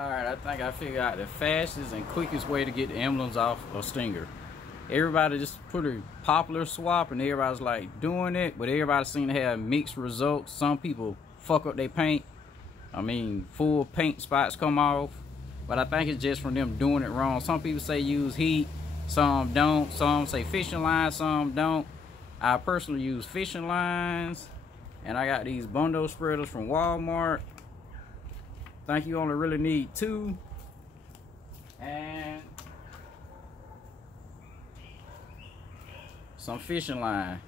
Alright, I think I figured out the fastest and quickest way to get the emblems off of Stinger. Everybody just put a popular swap and everybody's like doing it, but everybody seem to have mixed results. Some people fuck up their paint. I mean, full paint spots come off, but I think it's just from them doing it wrong. Some people say use heat, some don't. Some say fishing lines, some don't. I personally use fishing lines, and I got these bundle spreaders from Walmart. I think you only really need 2, and some fishing line.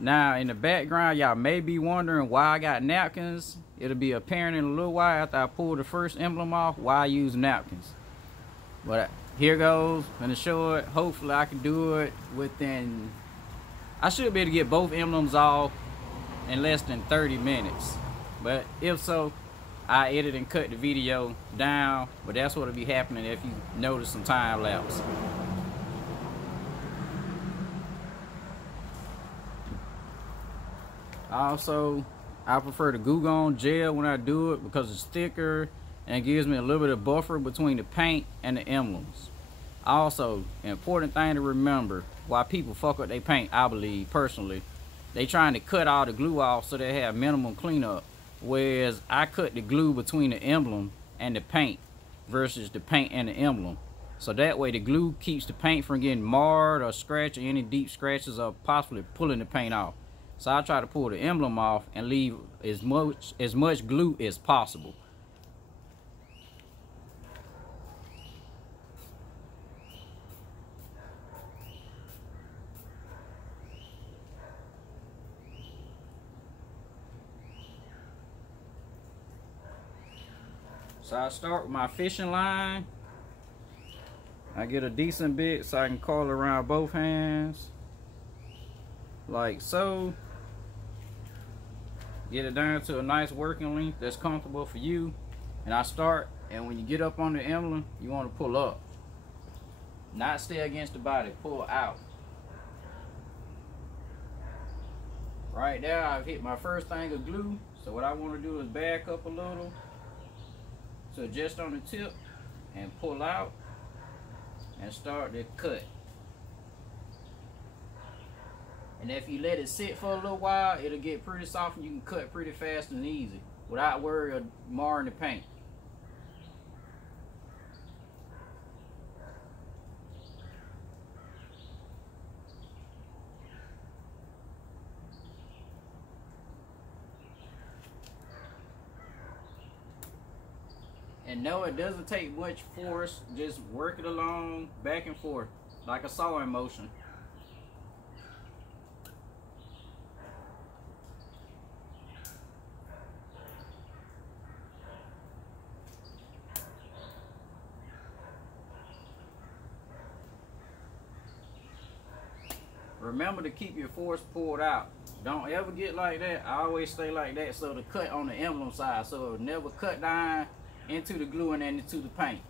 Now in the background, y'all may be wondering why I got napkins. It'll be apparent in a little while after I pull the first emblem off why I use napkins. But here goes. I'm gonna show it. Hopefully I can do it within, I should be able to get both emblems off in less than 30 minutes. But if so, I edit and cut the video down, but that's what'll be happening if you notice some time lapse. Also, I prefer the Glue Gun gel when I do it because it's thicker and it gives me a little bit of buffer between the paint and the emblems. Also, an important thing to remember, why people fuck up their paint, I believe personally, they trying to cut all the glue off so they have minimum cleanup. Whereas I cut the glue between the emblem and the paint versus the paint and the emblem. So that way the glue keeps the paint from getting marred or scratched or any deep scratches or possibly pulling the paint off. So I try to pull the emblem off and leave as much glue as possible. So I start with my fishing line. I get a decent bit so I can coil around both hands, like so. Get it down to a nice working length that's comfortable for you. And I start, and when you get up on the emblem, you want to pull up. Not stay against the body, pull out. Right there, I've hit my first thing of glue. So what I want to do is back up a little. So just on the tip and pull out and start to cut. And if you let it sit for a little while, it'll get pretty soft and you can cut pretty fast and easy without worry of marring the paint. And no, it doesn't take much force. Just work it along, back and forth, like a sawing motion. Remember to keep your force pulled out. Don't ever get like that. I always stay like that so the cut on the emblem side, so it'll never cut down into the glue and then into the paint.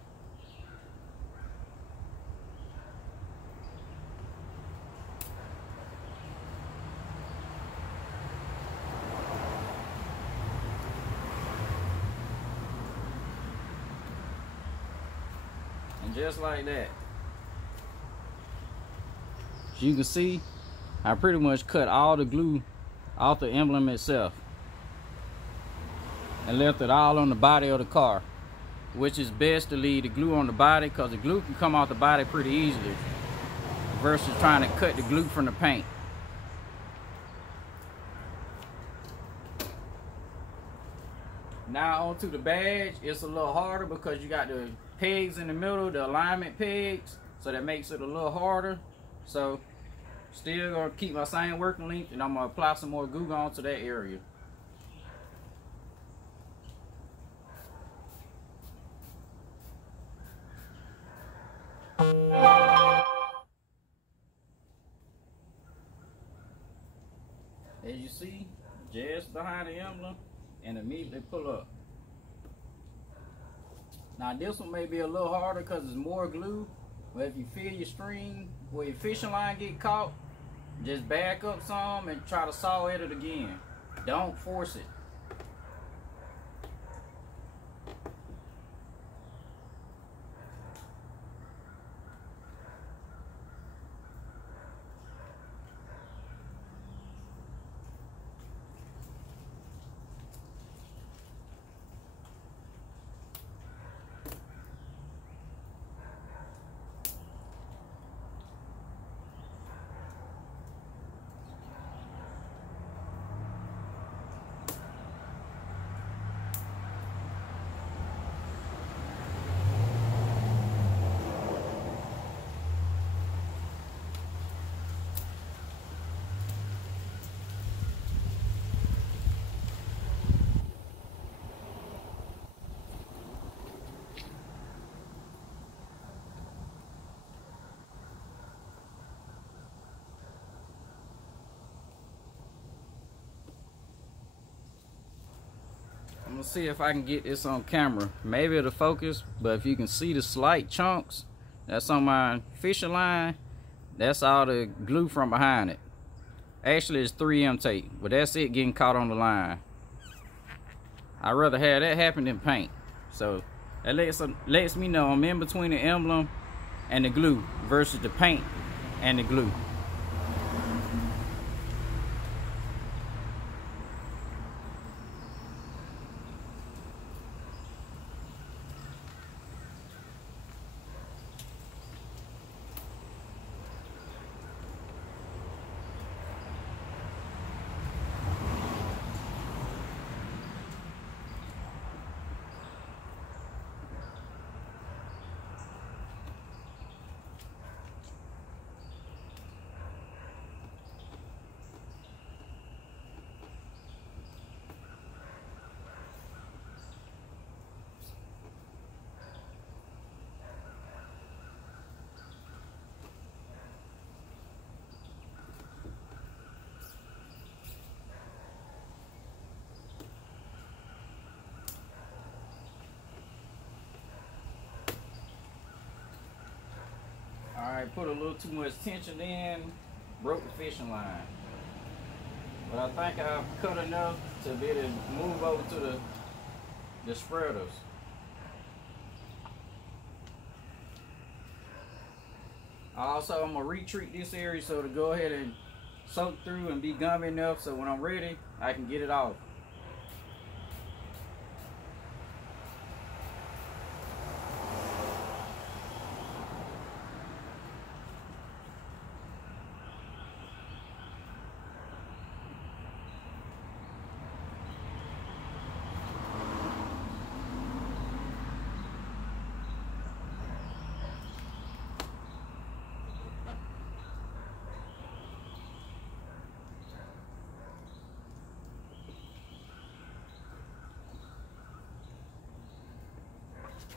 And just like that. As you can see, I pretty much cut all the glue off the emblem itself and left it all on the body of the car, which is best to leave the glue on the body because the glue can come off the body pretty easily versus trying to cut the glue from the paint. Now onto the badge. It's a little harder because you got the pegs in the middle, the alignment pegs, so that makes it a little harder. So still gonna keep my same working length, and I'm gonna apply some more glue gun to that area. As you see, just behind the emblem, and immediately pull up. Now this one may be a little harder because it's more glue, but if you feel your string where your fishing line get caught, just back up some and try to saw at it again. Don't force it. I'm gonna see if I can get this on camera. Maybe it'll focus, but if you can see the slight chunks that's on my fishing line, that's all the glue from behind it. Actually, it's 3M tape, but that's it getting caught on the line. I'd rather have that happen than paint. So that lets me know I'm in between the emblem and the glue versus the paint and the glue. Alright, put a little too much tension in, broke the fishing line. But I think I've cut enough to be able to move over to the spreaders. Also, I'm going to retreat this area so to go ahead and soak through and be gummy enough so when I'm ready, I can get it off.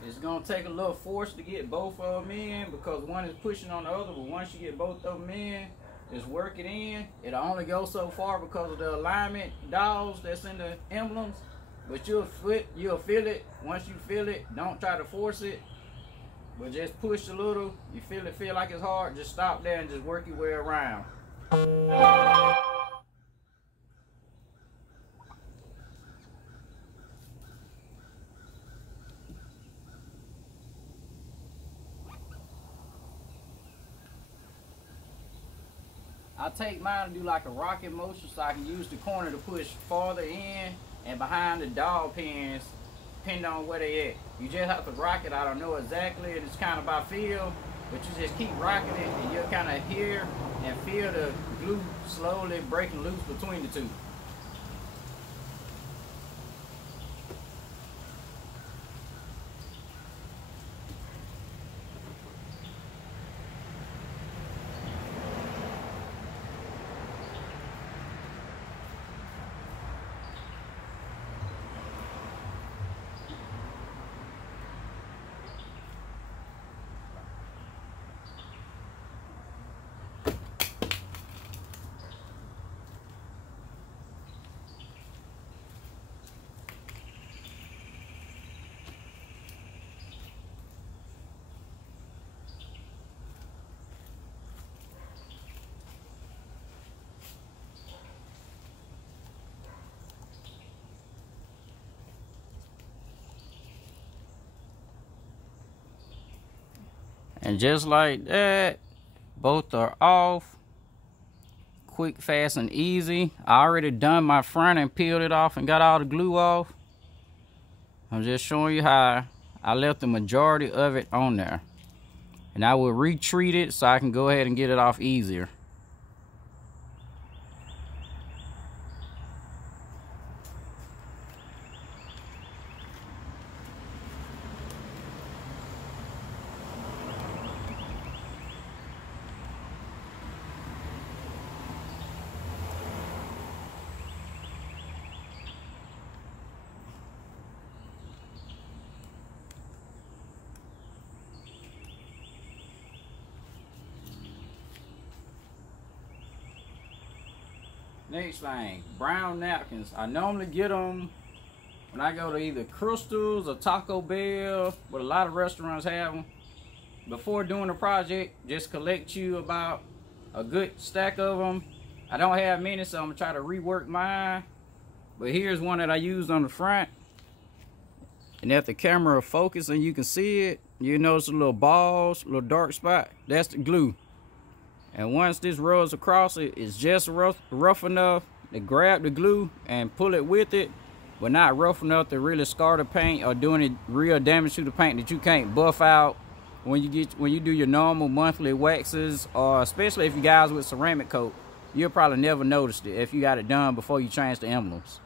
It's gonna take a little force to get both of them in because one is pushing on the other, but once you get both of them in, just work it in. It'll only go so far because of the alignment dials that's in the emblems, but you'll feel it. Once you feel it, don't try to force it, but just push a little. You feel like it's hard, just stop there and just work your way around. I take mine and do like a rocket motion so I can use the corner to push farther in and behind the dog pins, depending on where they at. You just have to rock it. I don't know exactly, and it's kind of by feel, but you just keep rocking it and you'll kind of hear and feel the glue slowly breaking loose between the two. And just like that, both are off. Quick, fast, and easy. I already done my front and peeled it off and got all the glue off. I'm just showing you how I left the majority of it on there. And I will retreat it so I can go ahead and get it off easier. Next thing, brown napkins. I normally get them when I go to either Crystal's or Taco Bell, but a lot of restaurants have them, before doing the project, just collect you about a good stack of them. I don't have many, so I'm gonna try to rework mine. But here's one that I used on the front. And if the camera focus and you can see it, you notice a little balls, little dark spot. That's the glue. And once this rubs across it, it's just rough enough to grab the glue and pull it with it, but not rough enough to really scar the paint or doing it real damage to the paint that you can't buff out when you do your normal monthly waxes, or especially if you guys with ceramic coat, you'll probably never notice it if you got it done before you change the emblems.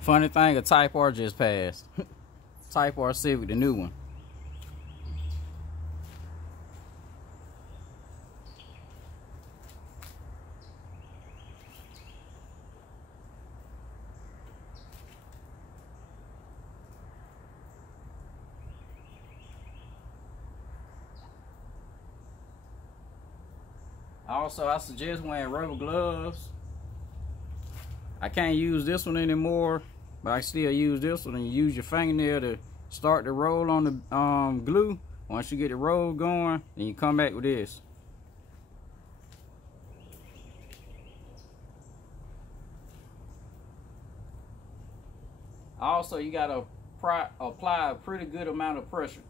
Funny thing, a Type R just passed. Type R Civic, the new one. Also, I suggest wearing rubber gloves. I can't use this one anymore, but I still use this one. And you use your fingernail to start the roll on the glue. Once you get the roll going, then you come back with this. Also, you gotta apply a pretty good amount of pressure.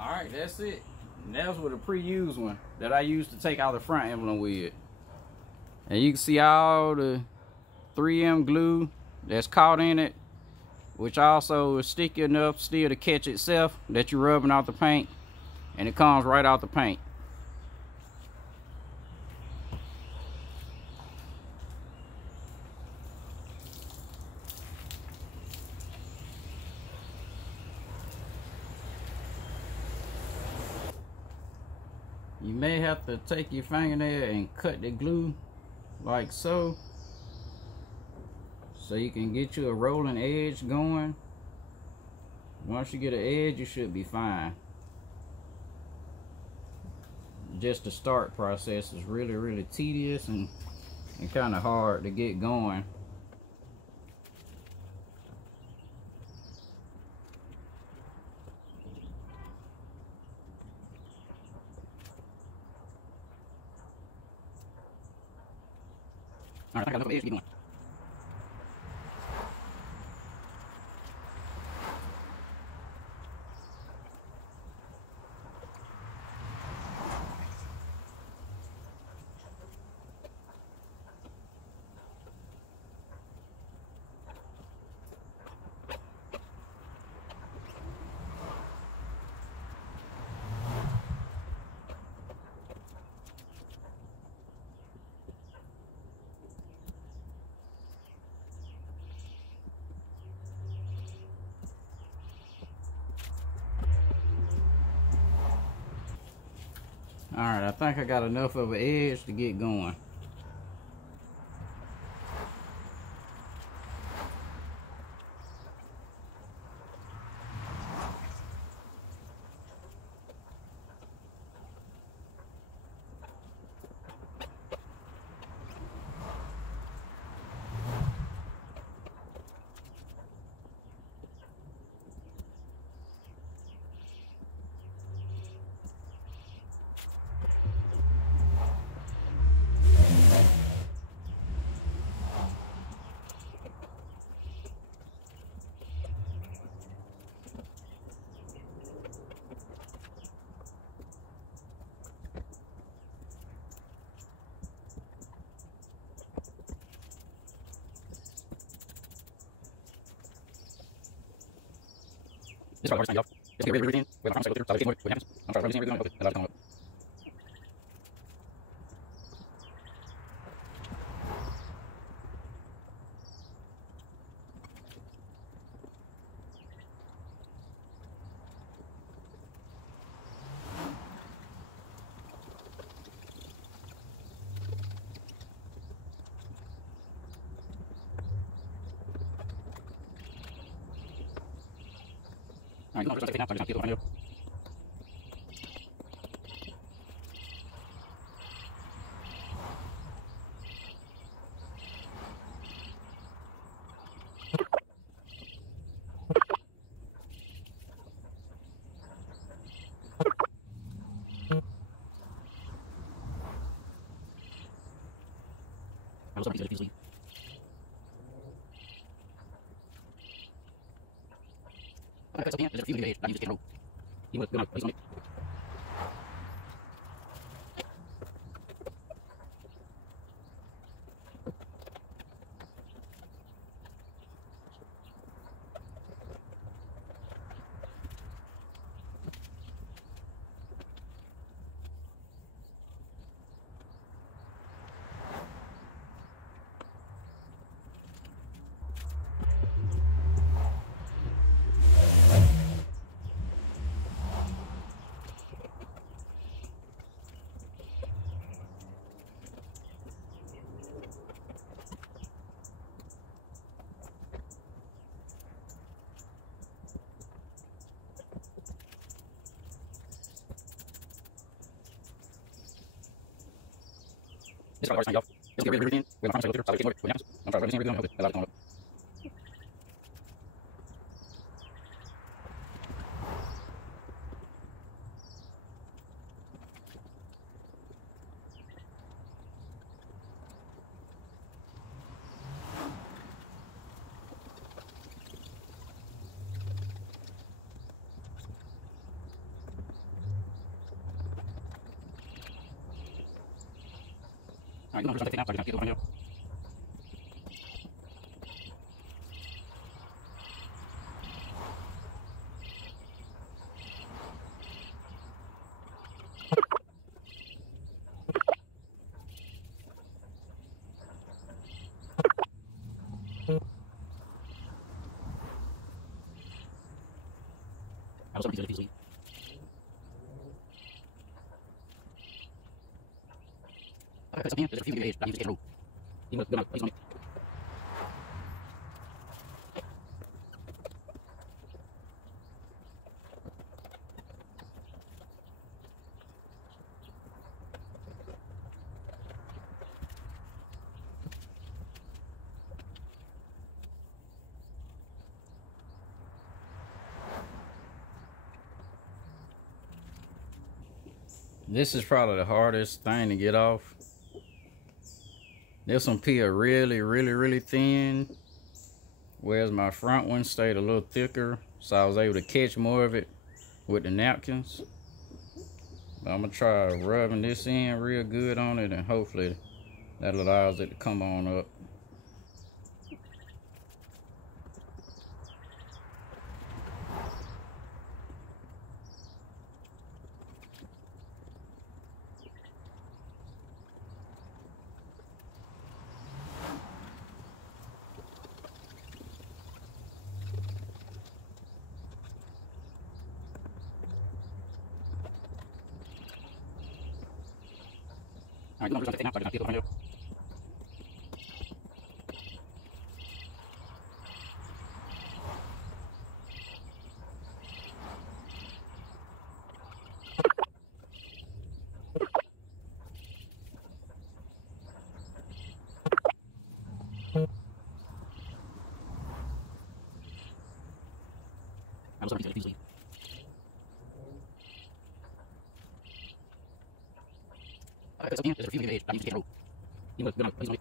Alright, that's it. And that was with a pre-used one that I used to take out the front emblem with. And you can see all the 3M glue that's caught in it, which also is sticky enough still to catch itself that you're rubbing off the paint. and it comes right out the paint. You may have to take your fingernail and cut the glue like so you can get you a rolling edge going. Once you get an edge, you should be fine. Just the start process is really tedious and kind of hard to get going. Alright, I got enough edge to get going. Alright, I think I got enough of an edge to get going. This is probably the hardest thing, y'all. Just get really in. We have a cycle through. So what happens? I'm trying to really okay. Allow it to come up. Alright, no, just now. I'm just going to get it. I was hoping to easily. Okay, so there's a few days. I need to get a rope. You want to go on, place on it. This is probably the hardest thing, y'all. Just get really in. We're going to cycle through. So what happens? I'm trying to really okay. Allow it to come up. Alright, you know, take it out, so I can get over here. This is probably the hardest thing to get off. This one peel really thin, whereas my front one stayed a little thicker, so I was able to catch more of it with the napkins. But I'm gonna try rubbing this in real good on it, and hopefully that allows it to come on up. All right, you're gonna take now, I'm sorry, please leave. Okay, so there's a few days I used to get rope. You look good on, please leave.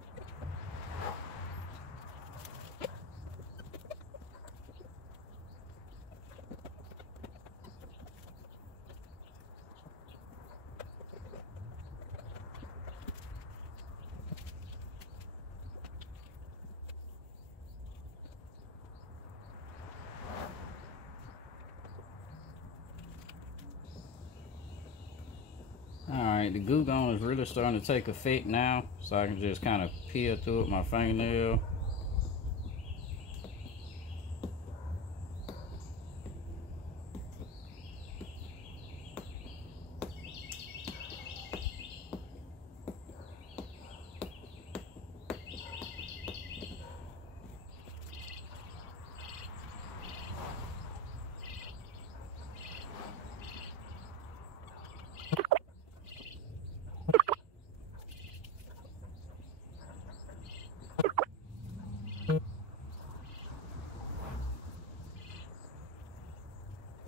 Alright, the glue gun is really starting to take effect now, so I can just kind of peel through it with my fingernail.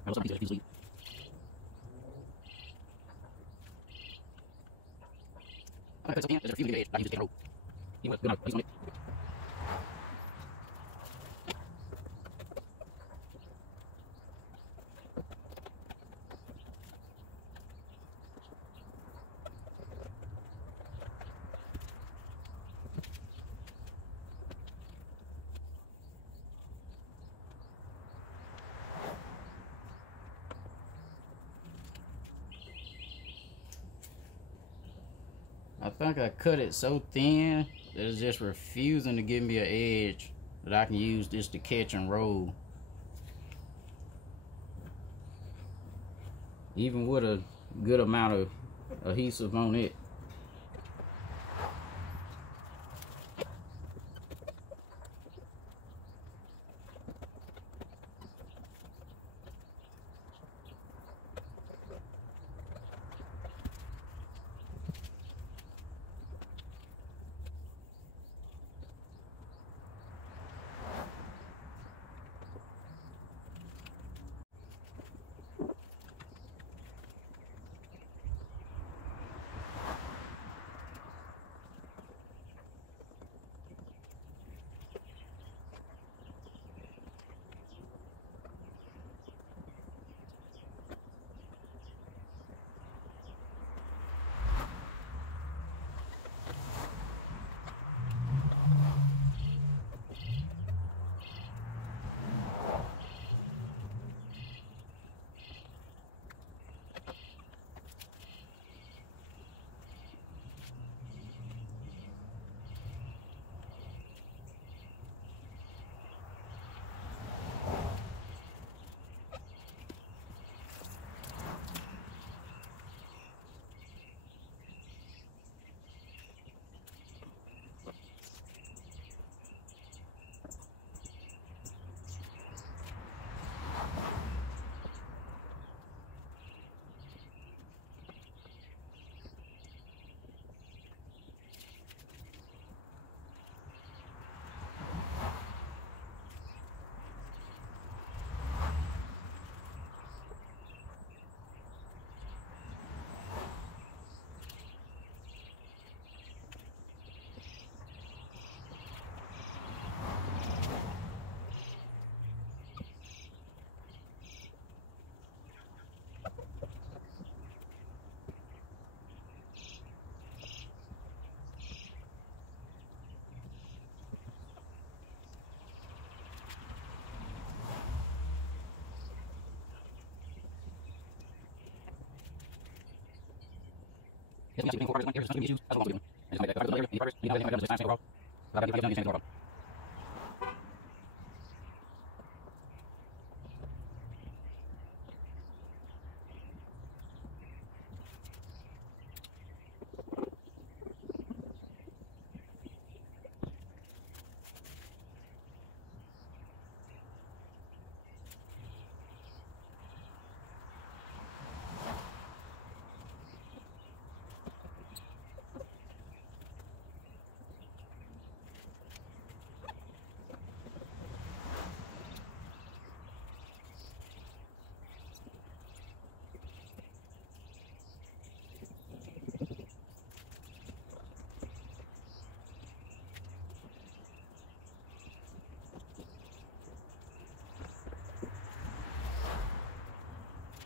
I'm sorry, please leave. Okay, so there's a few days I used to get rope. You look good on, please leave. I think I cut it so thin that it's just refusing to give me an edge that I can use this to catch and roll. Even with a good amount of adhesive on it. Yes, we have to progress one area, some issues. That's what I'm doing. And just make that area, any progress, you know, everything just time overall. But I got to get done,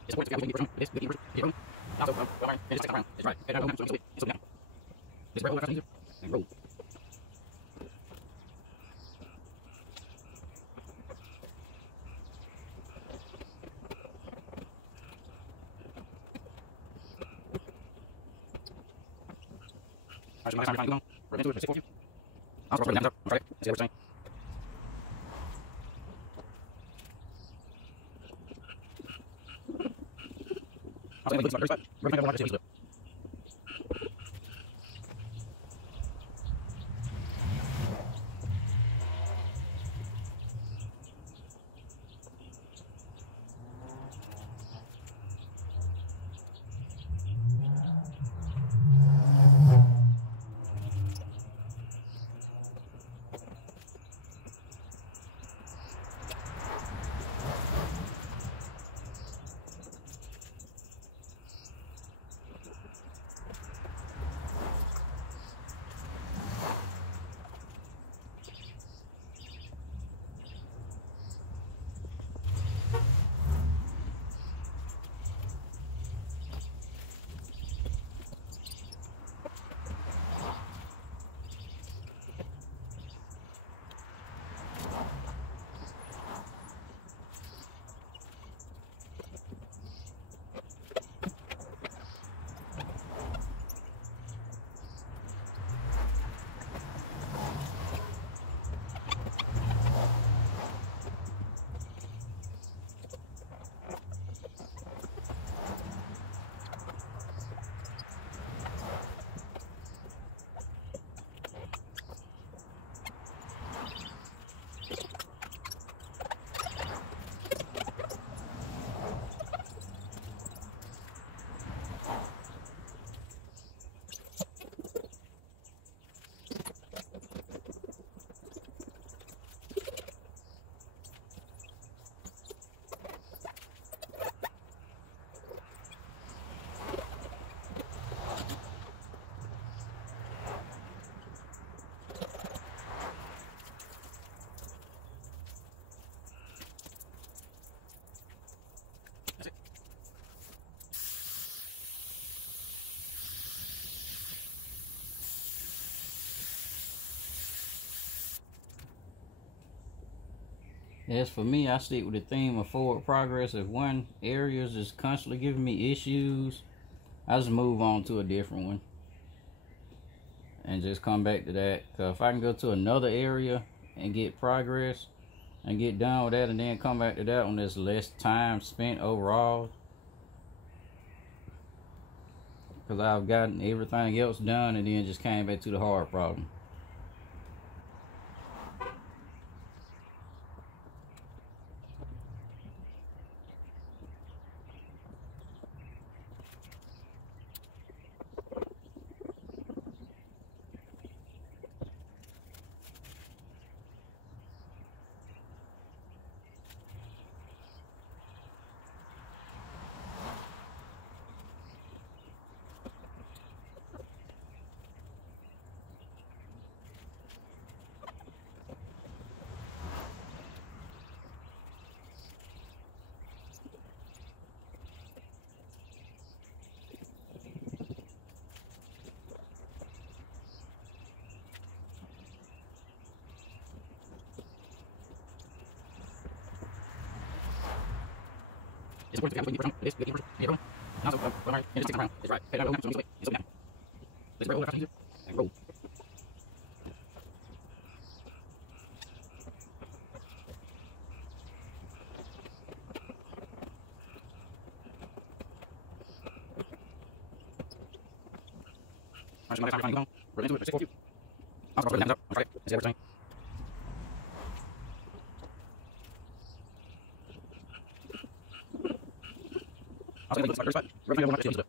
it's important to get this, get room. Also, go around, finish the second round. It's right. Okay, so it's down. Just roll over and roll. Alright, so my time to go. We're into it. For you. I'll throw it down. I'll try it. See what we're saying. I'll say, look, it's we're going to go to the As for me, I stick with the theme of forward progress. If one area is just constantly giving me issues, I just move on to a different one and just come back to that. Because if I can go to another area and get progress and get done with that and then come back to that one, there's less time spent overall. Because I've gotten everything else done and then just came back to the hard problem. It's important to get this, get also, in the second round. It's right. Okay, so it's down. Let's roll and roll. Alright, so I'm going to into it. Let's go. I'll put it up. I'll try it. See everything. I'll say it looks like a spot. Everything over my chest.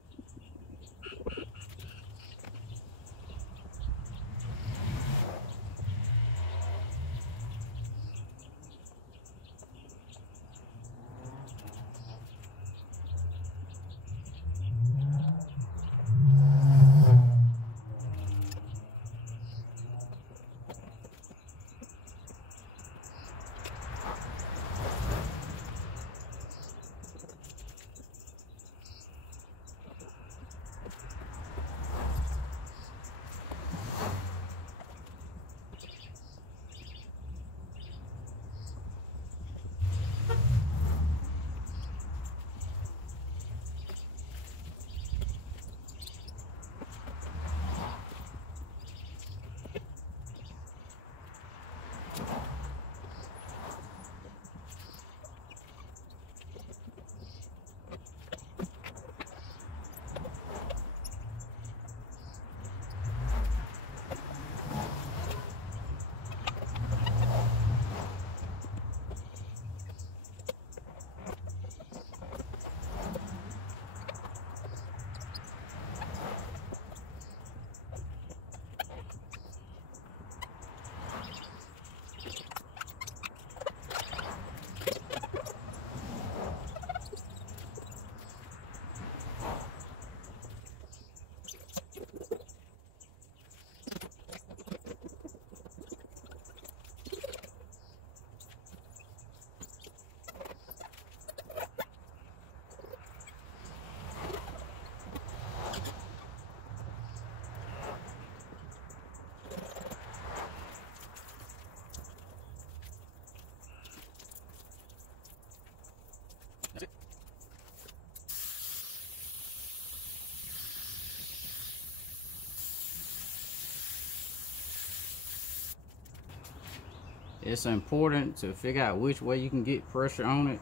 It's important to figure out which way you can get pressure on it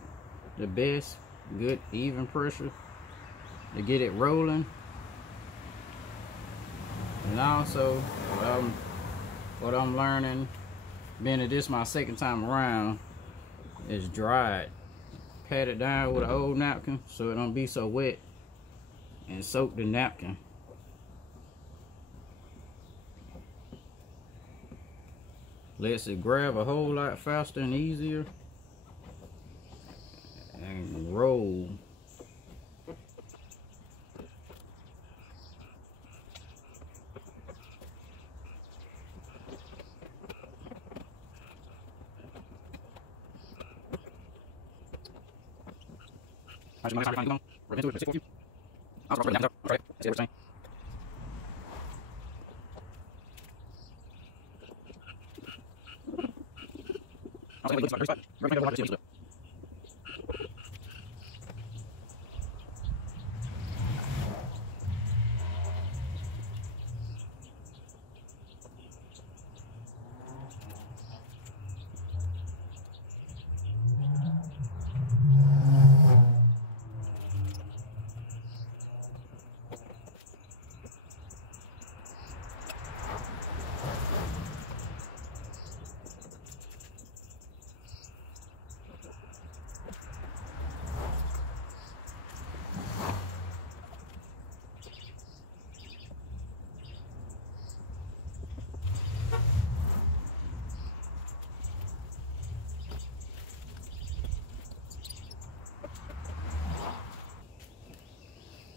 the best, good even pressure to get it rolling. And also what I'm learning, being that this is my second time around, is dry it. Pat it down with an old napkin so it don't be so wet, and soak the napkin. Lets it grab a whole lot faster and easier and roll.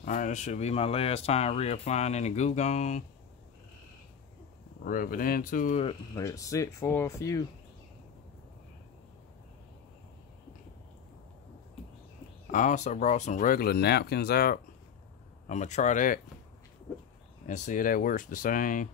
Alright, this should be my last time reapplying any Goo Gone. Rub it into it, let it sit for a few. I also brought some regular napkins out. I'm gonna try that and see if that works the same.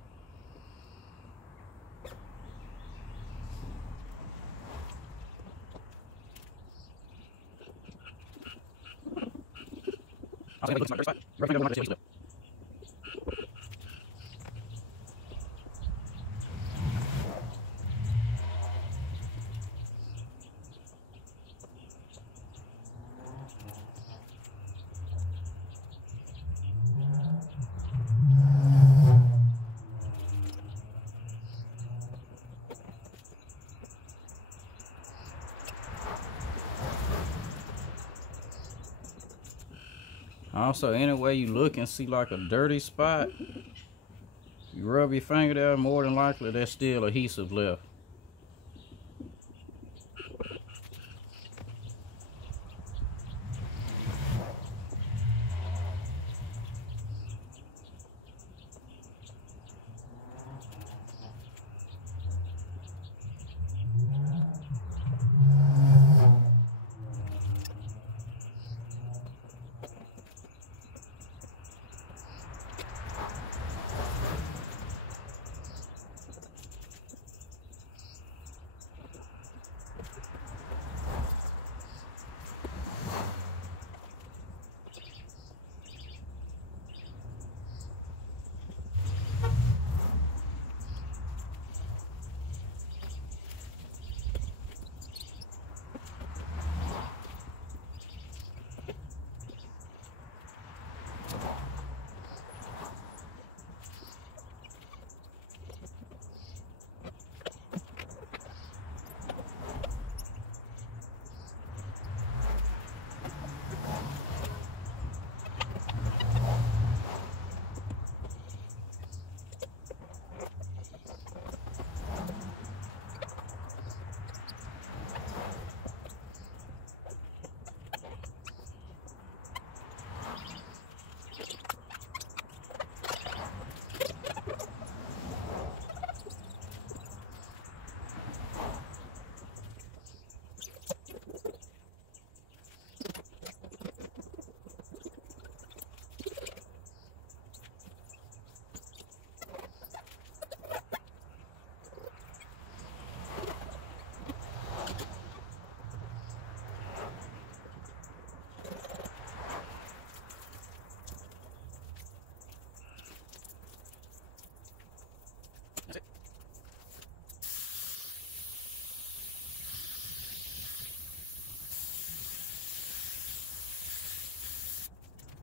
Also, anyway you look and see like a dirty spot, you rub your finger there, more than likely there's still adhesive left.